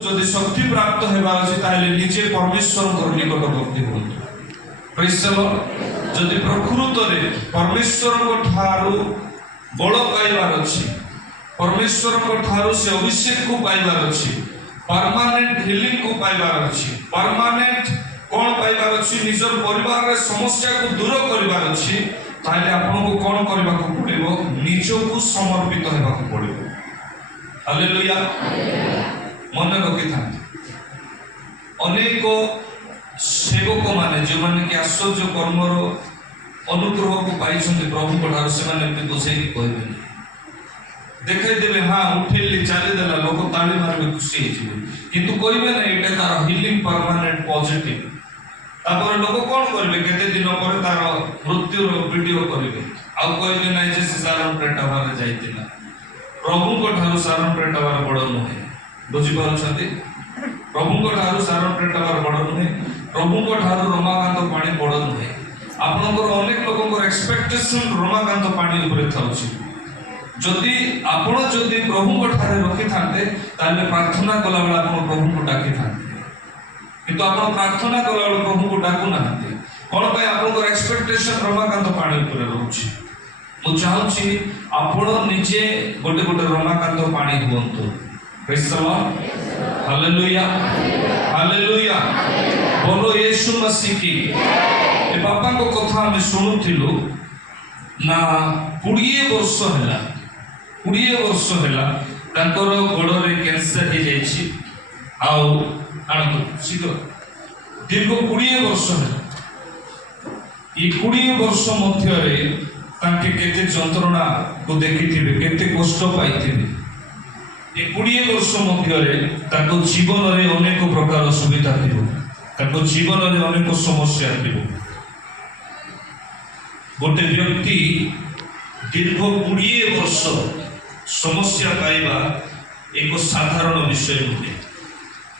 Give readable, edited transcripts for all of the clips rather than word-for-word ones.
যদি শক্তি প্রাপ্ত হেবা আছে তাহলে নিজে পরমেশ্বরଙ୍କର নিকটবর্ତ୍ତী ହୁଅନ୍ତୁ। Praise the Lord. ଯଦି ପ୍ରକୃତରେ ପରମେଶ୍ୱରଙ୍କ ଠାରୁ ବଳ ପାଇବାର ଅଛି, ପରମେଶ୍ୱରଙ୍କ ଠାରୁ ସେ ଅଭିଷେକକୁ ପାଇବାର ଅଛି, ପରମାନେଣ୍ଟ ହିଲିଂକୁ ପାଇବାର ଅଛି, ପରମାନେଣ୍ଟ କ'ଣ ପାଇବାର ଅଛି, ନିଜର ପରିବାରରେ ସମସ୍ୟାକୁ ଦୂର କରିବାର ଅଛି, ତାହେଲେ ଆପଣଙ୍କୁ କ'ଣ କରିବାକୁ ପଡ଼ିବ? ନିଜକୁ ସମର୍ପିତ ହେବାକୁ ପଡ଼ିବ। ହାଲେଲୁୟା। ମନେ ରଖିଥାନ୍ତି, ଅନେକ ସେବକ ମାନେ ଯେଉଁମାନେ କି ଆଶ୍ଚର୍ଯ୍ୟ କର୍ମର ଅନୁଗ୍ରହକୁ ପାଇଛନ୍ତି ପ୍ରଭୁଙ୍କ ଠାରୁ, ସେମାନେ ଏମିତି ବୁଝେଇକି କହିବେନି, ଦେଖାଇଦେବେ, ହଁ ଉଠେଇଲି ଚାଲିଦେଲା, ଲୋକ ତାଳି ମାରିବେ, ଖୁସି ହେଇଯିବେ, କିନ୍ତୁ କହିବେ ନା ଏଇଟା ତାର ହିଲିଂ ପରମାନେଣ୍ଟ ପଜିଟିଭ। ତାପରେ ଲୋକ କ'ଣ କରିବେ? କେତେ ଦିନ ପରେ ତାର ମୃତ୍ୟୁର ଭିଡିଓ କରିବେ, ଆଉ କହିବେ ନାହିଁ ଯେ ସେ ସାରଣ ପ୍ରେଟାଭାରେ ଯାଇଥିଲା। ପ୍ରଭୁଙ୍କ ଠାରୁ ସାରଣ ପ୍ରେଟାଭାର ବଡ଼ ନୁହେଁ। ବୁଝିପାରୁଛନ୍ତି? ପ୍ରଭୁଙ୍କ ଠାରୁ ସାରଣ ପ୍ରେଟାଭାର ବଡ଼ ନୁହେଁ, ପ୍ରଭୁଙ୍କ ଠାରୁ ରମାକାନ୍ତ ପାଣି ବଡ଼ ନୁହେଁ। ଆପଣଙ୍କର ଅନେକ ଲୋକଙ୍କର ଏକ୍ସପେକ୍ଟେସନ ରମାକାନ୍ତ ପାଣି ଉପରେ ଥାଉଛି। ଆପଣ ଯଦି ପ୍ରଭୁଙ୍କ ଠାରେ ରଖିଥାନ୍ତେ ତାହେଲେ ପ୍ରାର୍ଥନା କଲାବେଳେ ଆପଣ ପ୍ରଭୁଙ୍କୁ ଡାକିଥାନ୍ତେ, କିନ୍ତୁ ଆପଣ ପ୍ରାର୍ଥନା କଲାବେଳେ ପ୍ରଭୁଙ୍କୁ ଡାକୁନାହାନ୍ତି। କ'ଣ ପାଇଁ? ଆପଣଙ୍କର ଏକ୍ସପେକ୍ଟେସନ ରମାକାନ୍ତ ପାଣି ଉପରେ ରହୁଛି। ମୁଁ ଚାହୁଁଛି ଆପଣ ନିଜେ ଗୋଟେ ରମାକାନ୍ତ ପାଣି ହୁଅନ୍ତୁ। Praise the lord. Hallelujah, hallelujah. ବୋଲୋ ୟୀଶୁ ମसीह की। ଏ ବାପାଙ୍କ କଥା ଆମେ ଶୁଣୁଥିଲୁ ନା 20 ବର୍ଷ ହେଲା ତାଙ୍କର ଗୋଡ଼ରେ କ୍ୟାନ୍ସର ହେଇଯାଇଛି। ଆଉ ଆଣନ୍ତୁ ଶୀଘ୍ର। ଦୀର୍ଘ 20 ବର୍ଷ ହେଲା। ଏ 20 ବର୍ଷ ମଧ୍ୟରେ ତାଙ୍କେ କେତେ ଯନ୍ତ୍ରଣାକୁ ଦେଖିଥିବେ, କେତେ କଷ୍ଟ ପାଇଥିବେ। ଏ 20 ବର୍ଷ ମଧ୍ୟରେ ତାଙ୍କ ଜୀବନରେ ଅନେକ ପ୍ରକାର ସୁବିଧା ଥିବ, ତାଙ୍କ ଜୀବନରେ ଅନେକ ସମସ୍ୟା ଥିବ। ଗୋଟେ ବ୍ୟକ୍ତି ଦୀର୍ଘ 20 ବର୍ଷ ସମସ୍ୟା ପାଇବା ଏକ ସାଧାରଣ ବିଷୟ ନୁହେଁ।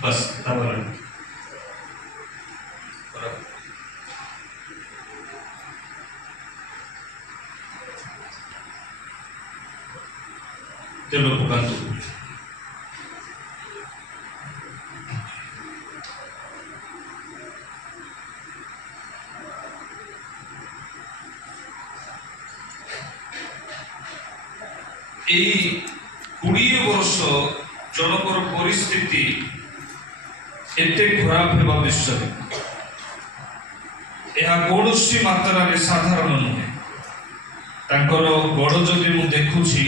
ବାସ୍ ତାପରେ ତେଲ ପକାନ୍ତୁ। এই 20 ବର୍ଷ ଜଣଙ୍କର ପରିସ୍ଥିତି ଏତେ ଖରାପ ହେବା ବିଷୟରେ ଏହା କୌଣସି ମାତ୍ରାରେ ସାଧାରଣ ନୁହେଁ। ତାଙ୍କର ଗୋଡ଼ ଯଦି ମୁଁ ଦେଖୁଛି,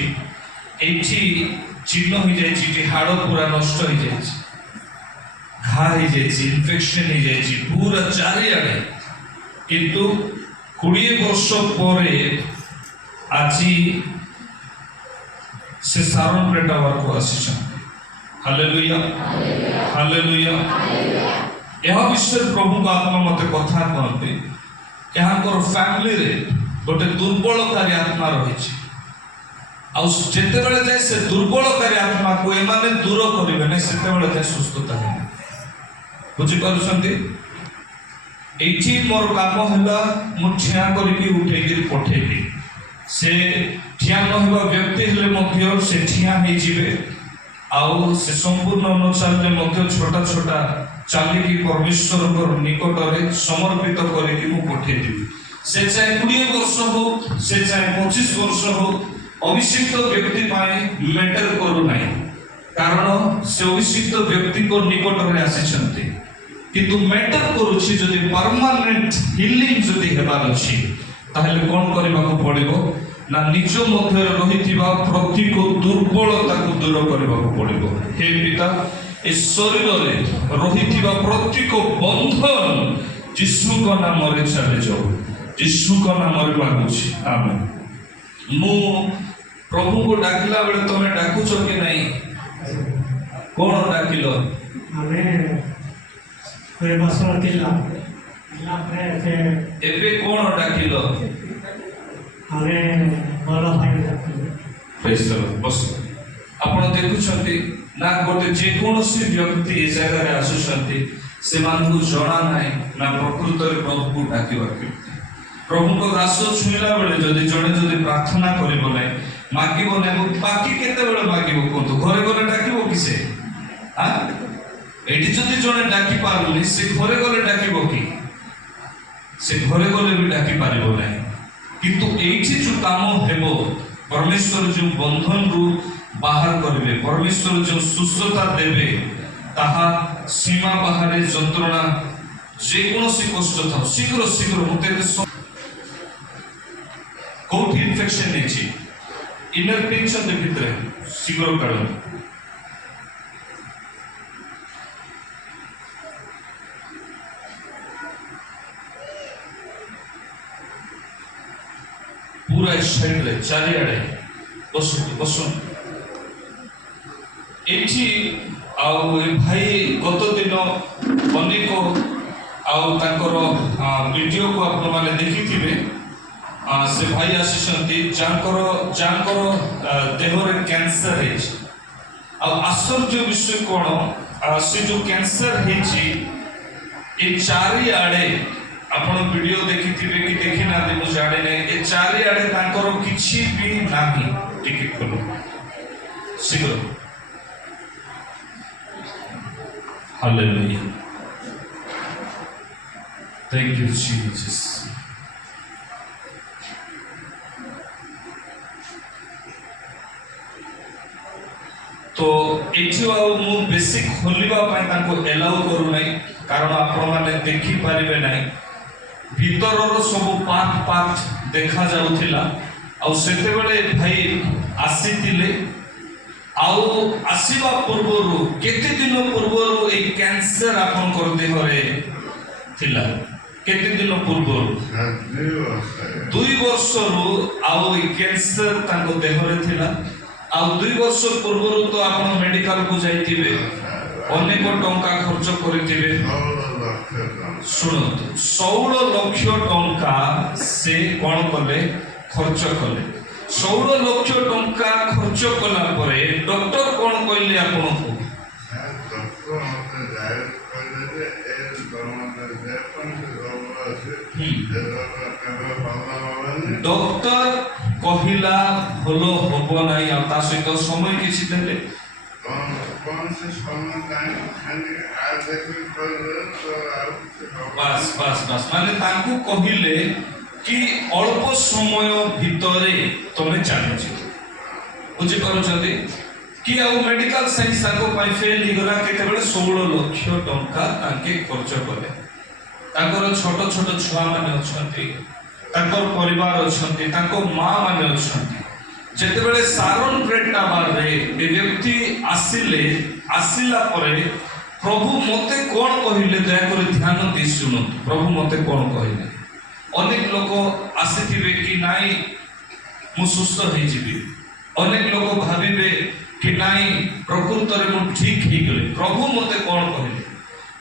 ଏଇଠି ଚିହ୍ନ ହେଇଯାଇଛି, ଏଠି ହାଡ଼ ପୁରା ନଷ୍ଟ ହେଇଯାଇଛି, ଘା ହେଇଯାଇଛି, ଇନଫେକ୍ସନ ହେଇଯାଇଛି ପୁରା ଚାରିଆଡ଼େ। କିନ୍ତୁ 20 ବର୍ଷ ପରେ ଆଜି ସେ ସାରଣ ପ୍ରେଟାଭାରକୁ ଆସିଛନ୍ତି। Hallelujah, hallelujah. ଏହା ବିଷୟରେ ପ୍ରଭୁଙ୍କ ଆତ୍ମା ମୋତେ କଥା କହନ୍ତି, ଏହାଙ୍କର ଫ୍ୟାମିଲିରେ ଗୋଟେ ଦୁର୍ବଳକାରୀ ଆତ୍ମା ରହିଛି। ଆଉ ଯେତେବେଳେ ଯାଏ ସେ ଦୁର୍ବଳକାରୀ ଆତ୍ମାକୁ ଏମାନେ ଦୂର କରିବେ ନାହିଁ, ସେତେବେଳେ ଯାଏ ସୁସ୍ଥତା ହେବ। ବୁଝିପାରୁଛନ୍ତି? ଏଇଠି ମୋର କାମ ହେଲା, ମୁଁ ଠିଆ କରିକି ଉଠେଇକିରି ପଠେଇବି। ସେ ଠିଆ ନ ହେବା ବ୍ୟକ୍ତି ହେଲେ ମଧ୍ୟ ସେ ଠିଆ ହେଇଯିବେ। ଆଉ ସେ ସମ୍ପୂର୍ଣ୍ଣ ନ ଚାଲିଲେ ମଧ୍ୟ ଛୋଟା ଚାଲିକି ପରମେଶ୍ୱରଙ୍କ ନିକଟରେ ସମର୍ପିତ କରିକି ମୁଁ ପଠେଇଦେବି। ସେ ଚାहे 20 ବର୍ଷ ହଉ, ସେ ଚାहे 25 ବର୍ଷ ହଉ, ଅଭିଷିକ୍ତ ବ୍ୟକ୍ତି ପାଇଁ ମ୍ୟାଟର କରୁନାହିଁ। କାରଣ ସେ ଅଭିଷିକ୍ତ ବ୍ୟକ୍ତିଙ୍କ ନିକଟରେ ଆସିଛନ୍ତି। କିନ୍ତୁ ମ୍ୟାଟର କରୁଛି ଯଦି ପରମାନେଣ୍ଟ ହିଲିଂ ଯଦି ହେବାର ଅଛି, ତାହେଲେ କ'ଣ କରିବାକୁ ପଡ଼ିବ? ନା ନିଜ ମଧ୍ୟରେ ରହିଥିବା ପ୍ରତ୍ୟେକ ଦୁର୍ବଳତାକୁ ଦୂର କରିବାକୁ ପଡ଼ିବ। ହେ ପିତା, ଏ ଶରୀରରେ ରହିଥିବା ପ୍ରତ୍ୟେକ ବନ୍ଧନ ଯୀଶୁଙ୍କ ନାମରେ ଚାଲିଯାଉ। ଯୀଶୁଙ୍କ ନାମରେ ମାଗୁଛି, ଆମେନ୍। ମୁଁ ପ୍ରଭୁଙ୍କୁ ଡାକିଲା ବେଳେ ତମେ ଡାକୁଛ କି ନାହିଁ? କ'ଣ ଡାକିଲ? ଏବେ କ'ଣ ଡାକିଲ? ଆପଣ ଦେଖୁଛନ୍ତି ନା, ଗୋଟେ ଯେକୌଣସି ବ୍ୟକ୍ତି ଏ ଜାଗାରେ ଆସୁଛନ୍ତି, ସେମାନଙ୍କୁ ଜଣା ନାହିଁ ନା ପ୍ରକୃତରେ ପ୍ରଭୁକୁ ଡାକିବା କେମିତି। ପ୍ରଭୁଙ୍କ ଦାସ ଛୁଇଁଲା ବେଳେ ଯଦି ପ୍ରାର୍ଥନା କରିବ ନାହିଁ, ମାଗିବ ନାହିଁ, ବାକି କେତେବେଳେ ମାଗିବ କୁହନ୍ତୁ? ଘରେ ଡାକିବ କି ସେ? ଏଠି ଯଦି ଜଣେ ଡାକି ପାରୁନି ସେ ଘରେ ଗଲେ ଡାକିବ କି? ସେ ଘରେ ଗଲେ ବି ଡାକି ପାରିବ ନାହିଁ। କିନ୍ତୁ ଏଇଠି ଯୋଉ କାମ ହେବ, ପରମେଶ୍ୱର ଯୋଉ ବନ୍ଧନରୁ ବାହାର କରିବେ, ପରମେଶ୍ୱର ଯୋଉ ସୁସ୍ଥତା ଦେବେ, ତାହା ସୀମା ବାହାରେ ଯନ୍ତ୍ରଣା ଯେକୌଣସି କଷ୍ଟ ଥାଉ ଶୀଘ୍ର ଶୀଘ୍ର ମତେ କୋଉଠି ଇନଫେକ୍ସନ ହେଇଛି ଇନର ପିନ୍ଛନ୍ତି ଭିତରେ ଶୀଘ୍ର କାଢନ୍ତୁ। पूरा साइड रे चारिआडे बसुन बसुन एठी आउ भाई गत दिन अनेक आउ तांकर वीडियो को आपण माने देखिथिबे। से भाई आसीछंती जांकर देह रे कैंसर हेछि। आ आश्चर्य विषय कोन, से जो कैंसर हेछि ए चारिआडे आपण वीडियो देखिथिबे कि देखि ना दे मु जाने नै, ए चारिआडे तांकर किछि भी नाही। टिके खोलो शीघ्र। Hallelujah, thank you Jesus. तो एठी मु बेसिक खोलिबा पय ताको एलाउ करू नै, कारण आपण माने देखि पारिबे नै। भीतरर सब पार्ट पार्ट देखा जाउथिला। आ सेते बेले भाई आसीतिले, आउ आसीबा पूर्वरु केते दिन पूर्वरु ए कैंसर आपण कर देहरे थिला। केते दिन पूर्वरु 2 वर्षरु आउ ए कैंसर ताको देहरे थिला। आउ 2 वर्ष पूर्वरु तो आपण मेडिकल को जाइतिबे, अनेक टंका खर्च करितिबे। शुणु 16 लाख टंका से कौन कले खर्च कले। 16 लाख टंका खर्च कला परे डॉक्टर कौन कहले आपन को? डॉक्टर कहिला भलो होबो नाही, आ ता सहित समय किछि देले कौन से समय टाइम खाली आ देखि कर तो बस बस बस माने तांकू कहिले कि अल्प समय भितरे तमे जानि छी। बुझि पारुछथि कि आ मेडिकल साइंस ताको पाइ फेल हिगला केते बेले 16 लाख टंका ताके खर्च कले। ताकर छोट छोट छुआ माने अछंती, ताकर परिवार अछंती, ताको मां माने अछंती। जेते बेले सारोन प्रेटा बारे ए व्यक्ति आसिला परे प्रभु मते कोन कहिले, दया कर ध्यान दे सुनो। प्रभु मते कोन कहिले? अनेक लोक आसीथिबे कि नाई मु सुस्थ हे जिबी, अनेक लोक भाबिबे कि नाई प्रकृत रे मु ठीक हे गेले। प्रभु मते कोन कहिले?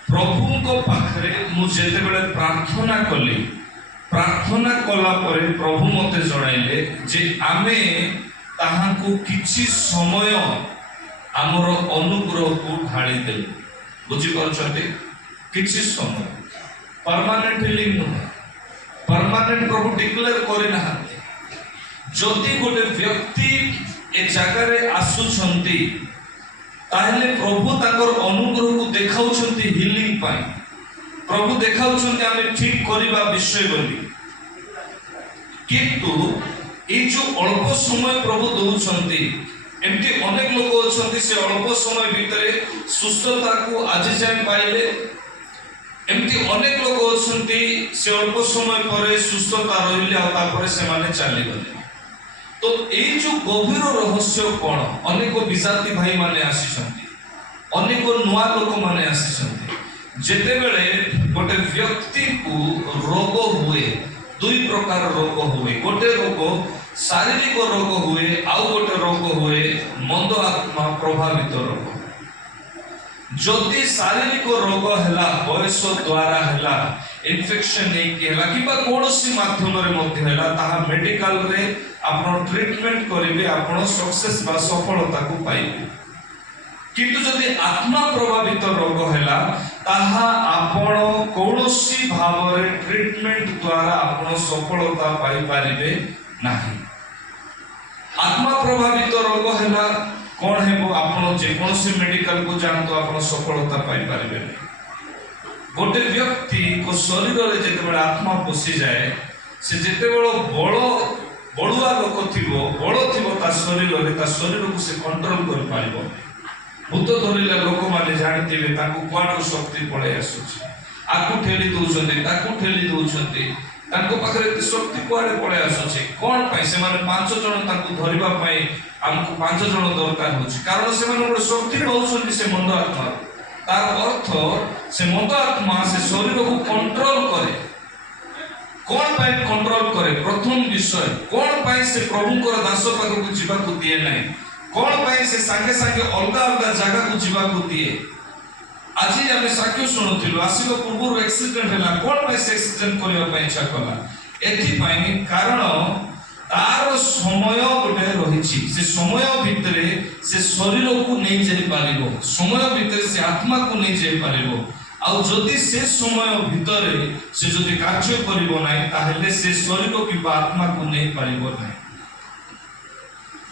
प्रभु को पाखरे मु जेते बेले प्रार्थना कली, प्रार्थना कला परे प्रभु मते जणाइले जे आमे ताहाकू किछि समय हमर अनुग्रह को ढाळी देले। बुझी पाछते किछि समय परमानेंट हिलिंग न, परमानेंट प्रभु डिक्लेयर करि ना। जदि गोटे व्यक्ति ए जगह रे आसुछंती ताहले प्रभु ताकर अनुग्रह को देखाउछंती हिलिंग पाई। प्रभु देखाउछंती आमे ठीक करिबा विषय बोली। किंतु ए जो अल्प समय प्रभु दउछंती, एमती अनेक लोक अछंती से अल्प समय भितरे सुस्थता को आज जाय पाइले। एमती अनेक लोक अछंती से अल्प समय परे सुस्थता रहिले आ तापरे से माने चाली गले। तो ए जो गभीर रहस्य कोन? अनेक विजाति भाई माने आसीछंती, अनेक नुआ लोक माने आसीछंती। जेते बेले गोटे व्यक्ति को रोग हुए, 2 प्रकार रोग हुए। गोटे रोग शारीरिक रोग हुए, आउ गोटे रोग हुए मंद आत्मा प्रभावित रोग। जदि शारीरिक रोग हैला बयस द्वारा हैला, इन्फेक्शन नहीं केला किबा कोनोसी माध्यम रे मध्ये हैला, ताहा मेडिकल रे आपण ट्रीटमेंट करिवे, आपण सक्सेस बा सफलता को पाइबे। किंतु जदि आत्मा प्रभावित रोग हैला, ताहा आपण कोनोसी भाव रे ट्रीटमेंट द्वारा आपण सफलता पाइ पारिबे नाही। आत्मा प्रभावित रोग हैला कौन है आपण जेकोसी मेडिकल को जानतो आपण सफलता पाई पारिबे। गोटे व्यक्ति को शरीर रे जेतेबेले आत्मा पसी जाए से जेतेबेले बड़ुआ लोक थिबो बड़ थिबो ता शरीर को से कंट्रोल कर पारिबो। भूत धरिला लोक माने जानथिबे ताकू क्वाडो शक्ति पळे आसुची आकू ठेली दउछन्ते ताकू ठेली दउछन्ते ताको पाखरे शक्ति क्वाडे पळे आसुची कोन पई से माने 5 जण ताकू धरिबा पई हमको 5 जण दरकार होची कारण से माने गोटे शक्ति पाउछन्ती से मंद आत्मा तार अर्थ से मंद आत्मा से शरीर को कंट्रोल करे। कौन पाई कंट्रोल करे प्रथम विषय कौन पाई से प्रभु को दास पाख को जीवा को दिए नहीं कौन पाई से संगे संगे अलगा अलगा जगह को जीवा को दिए। आज आम साक्ष्य शुणुलु आसवा पूर्व एक्सीडेंट है कौन पाई से एक्सीडेंट करने इच्छा कला एथि कारण तार समय गोटे रही से समय भितर से शरीर को नहीं जाई पारिबो समय भितर से आत्मा को नहीं जाई पारिबो आउ जदि से समय भितर से जदि कार्य करिबो नाही ताहेले से शरीर की आत्मा को नहीं पारिबो नाही।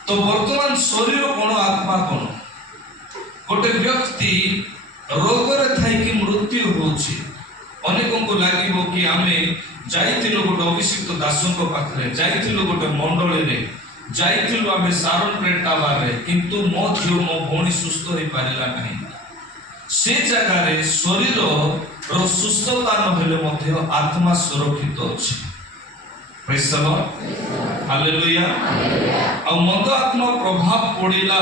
तो वर्तमान शरीर कोन आत्मा कोन गोटे व्यक्ति रोग रे थाई कि मृत्यु होछि अनेकों को लागिबो कि आमे जाइथिलो गोटे अभिषिक्त दासंक पाखरे जाइथिलो गोटे मंडली रे जाइथिलो आमे सारण प्रेटावा रे किंतु मो झियो मो भौणी सुस्थ होई पारिला नाही से जगह रे शरीर रो सुस्थता न हेले मध्ये आत्मा सुरक्षित अछि। Praise the lord hallelujah. आ मंद आत्मा प्रभाव पड़िला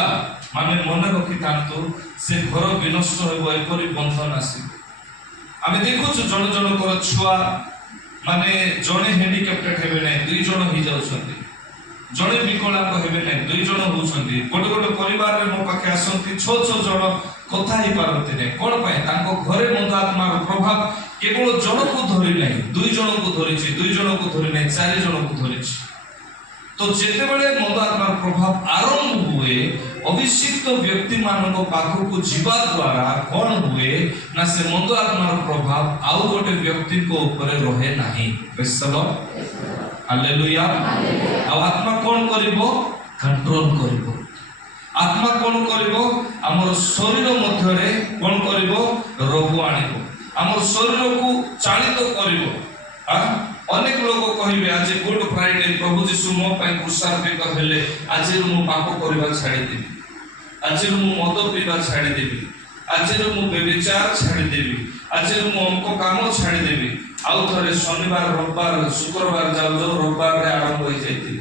माने मन रखि तांतो से घर विनष्ट होइबो एपरि बंधन आसी आमे देखुछु जण जण कर छुआ माने जणे हैंडिकैप्टेड हेबे नै दुई जण ही जाउछन्ती जणे विकलांग हेबे नै दुई जण होउछन्ती गोटे गोटे परिवार रे मो पाखे आसन्ती 6 जण कथा ही पारती नै कोन पाए तांको घरे मंद आत्मार प्रभाव केवल जण को धरि नै दुई जण को धरिछि दुई जण को धरि नै 4 जण को धरिछि। तो जेते बेले मंद आत्मार प्रभाव आरंभ हुए अभिषिक्त व्यक्ति मानको पाखो को जीवा द्वारा कोन हुए ना से मंद आत्मार प्रभाव आउ गोटे व्यक्ति को ऊपर रहे नाही। Praise the lord hallelujah. आ आत्मा कोन करिवो कंट्रोल करिवो आत्मा कोन करिवो हमर शरीर मध्य रे कोन करिवो रोग आनिबो हमर शरीर को चालित करिवो। अनेक लोग कहिबे आज गुड फ्राइडे प्रभु यीशु मो पय कुसार्पित हेले आज मु पाप करबा छाडी देबी आज मु मद पीबा छाडी देबी आज मु व्यभिचार छाडी देबी आज मु हमको काम छाडी देबी आउ थरे शनिवार रविवार शुक्रवार जाउ जाउ रविवार रे आरंभ होई जाइति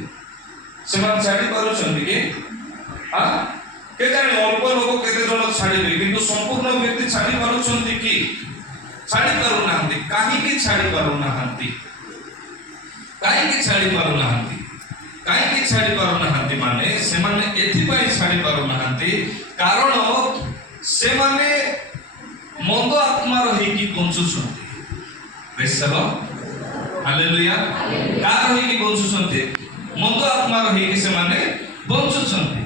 सेमान छाडी पारो छथि के के जाने अल्प लोग केते जण छाडी दे किंतु संपूर्ण व्यक्ति छाडी पारो छथि कि छाडी पारो नाहंती काहे कि छाडी पारो नाहंती काहे कि छाडी पारो नाहंती माने से माने एथि पय छाडी पारो नाहंती कारण से माने मंद आत्मा रही कि बंचु छथि। Praise the lord hallelujah. Car रही कि बंचु छथि मंद आत्मा रही कि से माने बंचु छथि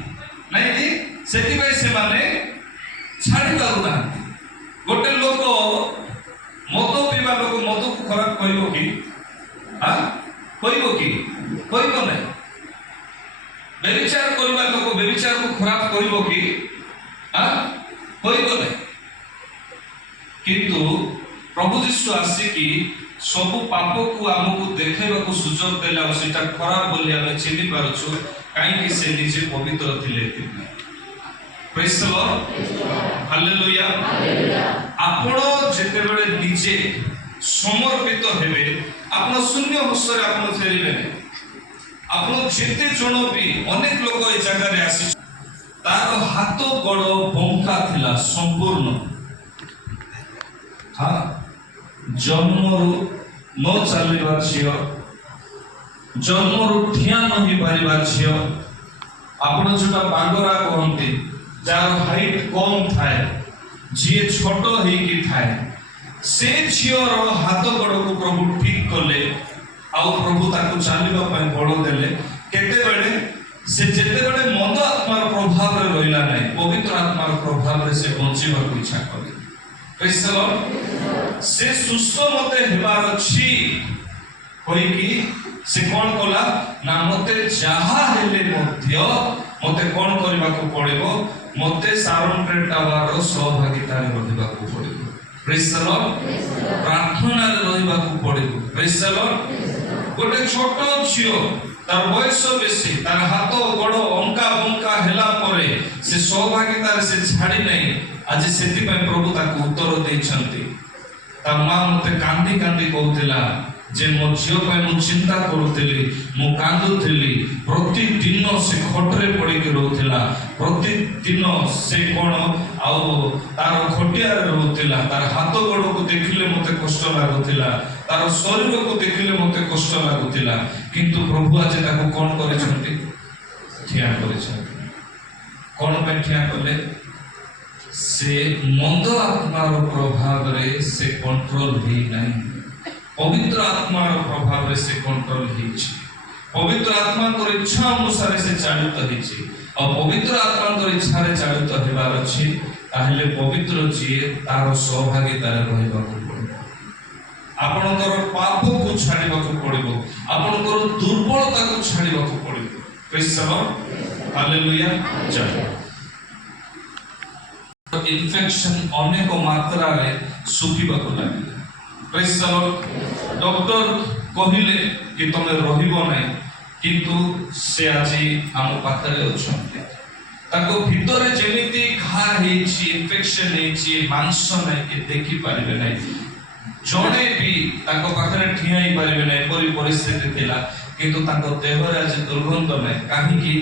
नै कि सेति पय से माने छाडी पारो नाहंती। गोटे लोक मद पीबा लोक मद को खराब कहिबो कि कहिबो नै व्यभिचार करबा लोक व्यभिचार को खराब करिवो कि कहिबो नै किंतु प्रभु यीशु आसी कि सब पाप को हमको देखेबा को सुजोग देला सेटा खराब बोली हम चिन्हि पारछु काई कि से निजे पवित्र थिले। Praise the lord hallelujah. आपण जेते बेले निजे समर्पित हेबे आपण शून्य हस्ତରେ आपण फेरिबे नै आपण जेते जण भी अनेक लोक ए जगह रे आसी तार हाथ गोड़ बंका थिला संपूर्ण जन्मरु न चलिबा छियो जन्मरु ठिया न ही पारिबा छियो आपण जोटा बांगरा कहंती जार हाइट कम थाए जे छोट हे कि थाए से झियर हाथ गोड़ को प्रभु ठीक कले आउ प्रभु ताको चलिबा पय बळ देले केते बेले से जेते बेले मंद आत्मार प्रभाव रे रहिला नै पवित्र आत्मार प्रभाव रे से बंचिबा को इच्छा करे। प्रेज द लॉर्ड से सुस्थ मते हेबार छी होई कि से कोन कोला ना मते जहा हेले मध्य ମତେ କ'ଣ କରିବାକୁ ପଡ଼ିବ? ମତେ ସାରୋନ ପ୍ରେୟର ଟାୱାରର ସହଭାଗିତାରେ ରହିବାକୁ ପଡ଼ିବ। ପ୍ରେଜ୍ ଦ ଲର୍ଡ। ପ୍ରାର୍ଥନାରେ ରହିବାକୁ ପଡ଼ିବ। ପ୍ରେଜ୍ ଦ ଲର୍ଡ। ଗୋଟେ ଛୋଟ ଝିଅ, ତାର ବୟସ ବେଶୀ, ତାର ହାତ ଗୋଡ଼ ଅଙ୍କା ବଙ୍କା ହେଲା ପରେ ସେ ସହଭାଗିତାରେ ସେ ଛାଡ଼ି ନାହିଁ। ଆଜି ସେଥିପାଇଁ ପ୍ରଭୁ ତାକୁ ଉତ୍ତର ଦେଇଛନ୍ତି। ତା ମା ମତେ କାନ୍ଦି କାନ୍ଦି କହୁଥିଲା ଯେ ମୋ ଝିଅ ପାଇଁ ମୁଁ ଚିନ୍ତା କରୁଥିଲି, ମୁଁ କାନ୍ଦୁଥିଲି। ପ୍ରତିଦିନ ସେ ଖଟରେ ପଡ଼ିକି ରହୁଥିଲା, ପ୍ରତିଦିନ ସେ କ'ଣ ଆଉ ତାର ଖଟିଆରେ ରହୁଥିଲା। ତାର ହାତ ଗୋଡ଼କୁ ଦେଖିଲେ ମତେ କଷ୍ଟ ଲାଗୁଥିଲା, ତାର ଶରୀରକୁ ଦେଖିଲେ ମତେ କଷ୍ଟ ଲାଗୁଥିଲା। କିନ୍ତୁ ପ୍ରଭୁ ଆଜି ତାକୁ କ'ଣ କରିଛନ୍ତି? ଠିଆ କରିଛନ୍ତି। କ'ଣ ପାଇଁ ଠିଆ କଲେ? ସେ ମନ୍ଦ ଆତ୍ମାର ପ୍ରଭାବରେ ସେ କଣ୍ଟ୍ରୋଲ ହେଇନାହିଁ, ପବିତ୍ର ଆତ୍ମାର ପ୍ରଭାବରେ ସେ କଣ୍ଟ୍ରୋଲ ହେଇଛି। ପବିତ୍ର ଆତ୍ମାଙ୍କର ଇଚ୍ଛା ଅନୁସାରେ ସେ ଚାଳିତ ହେଇଛି। ଆଉ ପବିତ୍ର ଆତ୍ମାଙ୍କର ଇଚ୍ଛାରେ ଚାଳିତ ହେବାର ଅଛି, ତାହେଲେ ପବିତ୍ର ଯିଏ ତାର ସହଭାଗିତାରେ ରହିବାକୁ ପଡ଼ିବ। ଆପଣଙ୍କର ପାପକୁ ଛାଡ଼ିବାକୁ ପଡ଼ିବ, ଆପଣଙ୍କର ଦୁର୍ବଳତାକୁ ଛାଡ଼ିବାକୁ ପଡ଼ିବ। ପ୍ରେଜ୍ the lord. Hallelujah. Jay. Infection ଅନେକ ମାତ୍ରାରେ ଶୁଖିବାକୁ ଲାଗିଲା। ପ୍ରେଜ୍ ଦ ଲର୍ଡ। ଡକ୍ଟର କହିଲେ କି ତମେ ରହିବ ନାହିଁ, କିନ୍ତୁ ସେ ଆଜି ଆମ ପାଖରେ ଅଛନ୍ତି। ତାଙ୍କ ଭିତରେ ଯେମିତି ଘା ହେଇଛି, ଇନଫେକ୍ସନ ହେଇଛି, ମାଂସ ନାହିଁ କି ଦେଖିପାରିବେ ନାହିଁ, ଜଣେ ବି ତାଙ୍କ ପାଖରେ ଠିଆ ହେଇପାରିବେ ନାହିଁ, ଏପରି ପରିସ୍ଥିତି ଥିଲା। କିନ୍ତୁ ତାଙ୍କ ଦେହରେ ଆଜି ଦୁର୍ଗନ୍ଧ ନାହିଁ। କାହିଁକି?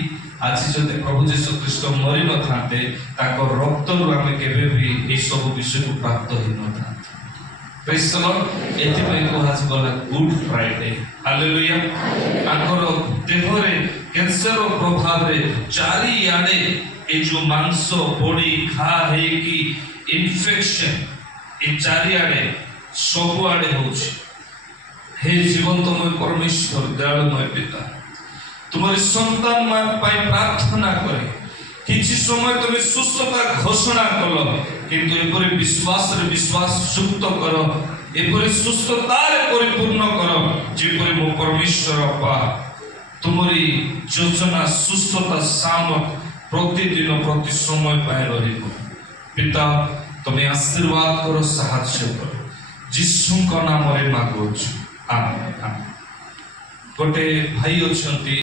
ଆଜି ଯଦି ପ୍ରଭୁ ଯୀଶୁ ଖ୍ରୀଷ୍ଟ ମରି ନଥାନ୍ତେ, ତାଙ୍କ ରକ୍ତରୁ ଆମେ କେବେ ବି ଏସବୁ ବିଷୟକୁ ପ୍ରାପ୍ତ ହେଇନଥାନ୍ତେ। ପ୍ରେଜ୍ ଦ ଲର୍ଡ। ଏଥିପାଇଁ କୁହାଯିଗଲା ଗୁଡ୍ ଫ୍ରାଇଡେ। ହାଲେଲୁୟା। ତାଙ୍କର ଦେହରେ କ୍ୟାନ୍ସର ପ୍ରଭାବରେ ଚାରିଆଡ଼େ ଏ ଯୋଉ ମାଂସ ପୋଡ଼ି ଘା ହେଇକି ଇନଫେକ୍ସନ ଏ ଚାରିଆଡ଼େ ସବୁଆଡ଼େ ହଉଛି। हे जीवंतमय परमेश्वर, दयालुमय पिता, तुम्हारी संतान ପାଇଁ ପ୍ରାର୍ଥନା करे କିଛି ସମୟ তুমি ସୁସ୍ଥତା ଘୋଷଣା କଲ, କିନ୍ତୁ ଏପରି ବିଶ୍ୱାସରେ ବିଶ୍ୱାସ ଯୁକ୍ତ କର, ଏପରି ସୁସ୍ଥତାରେ ପରିପୂର୍ଣ୍ଣ କର, ଯେପରି ମୋ ପରମେଶ୍ୱର ଅପା ତୁମରି ଯୋଜନା ସୁସ୍ଥତା ସାମର୍ଥ ପ୍ରତିଦିନ ପ୍ରତି ସମୟ ପାଇଁ ରହିବ। ପିତା, ତମେ ଆଶୀର୍ବାଦ କର, ସାହାଯ୍ୟ କର, ଯୀଶୁଙ୍କ ନାମରେ ମାଗୁଅଛୁ। ଆମେନ୍। ଗୋଟେ ଭାଇ ଅଛନ୍ତି।